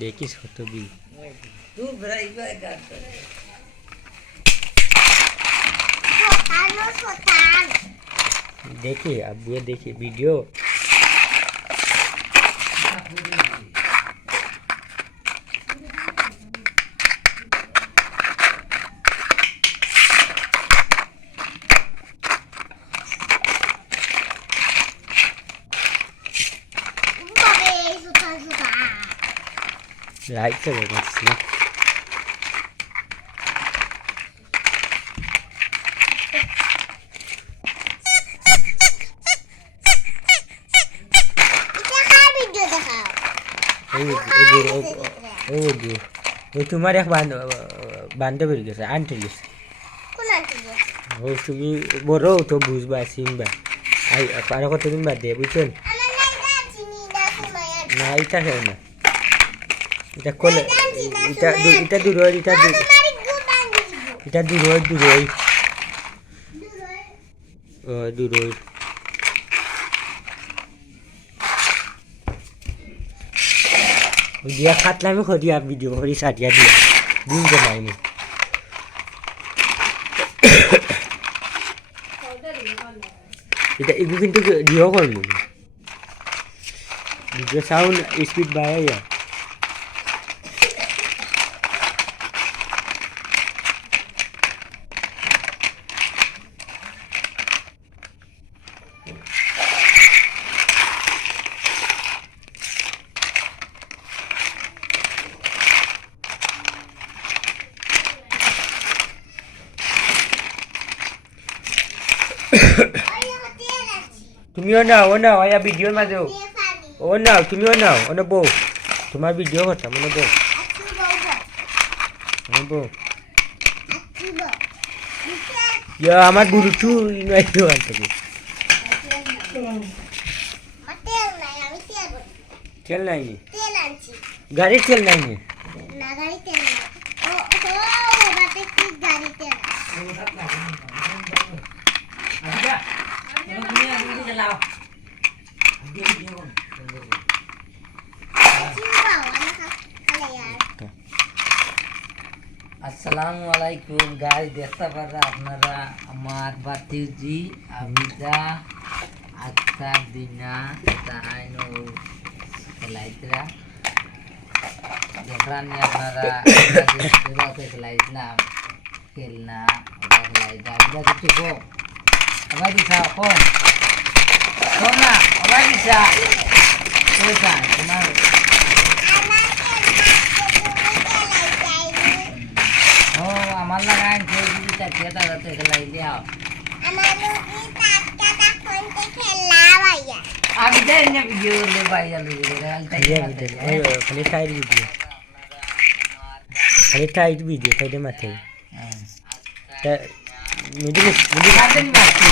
দেখিস কত বি দেখি আব্বুয়ে দেখি ভিডিও লাইক করে দিচ্ছি ওই তোমার এক বান্ধবীর গেছে আন্টির গেছে ও তুমি বড় তো বুঝবা চিনবা আরো কতদিন বাদ দিয়ে বুঝছেন না এটা খেয়ে না এটা কলে এটা দূর হয় এটা দূর হয় দূর হয় dia খাতলামি করিয়া ভিডিও করি সারিয়া দিয়া দিন জমাইনি এটা এগুলো কিন্তু দিও করবো ভিডিও সাউন্ড স্পিড বাড়াইয়া তুমিও নাও আয়া ভিডিওর মাঝে ও নাও তুমিও নাও ও বউ তোমার ভিডিও করতাম ও বউ আমার বুড়ুটু ওখান থেকে তেল নাই গাড়ির তেল নাই আসসালামু আলাইকুম গাইস দেখতে পারা আপনারা আমার বাতিজি আমিদা আক্তার দিনা তাহাইনো লাইতরা দেখরানি আপনারা খেলাইছিলাম খেলনা খেলাইতা কিছু কো আবার দিশা কোন না আবার দিশা তোমার আমার লাগাই খেলতে খেতা যাতে খেলাই দিও আমি জানি না ভিডিও লে ভাইয়া খালি টাইট ভিডিও খাইতে মাথে মারছি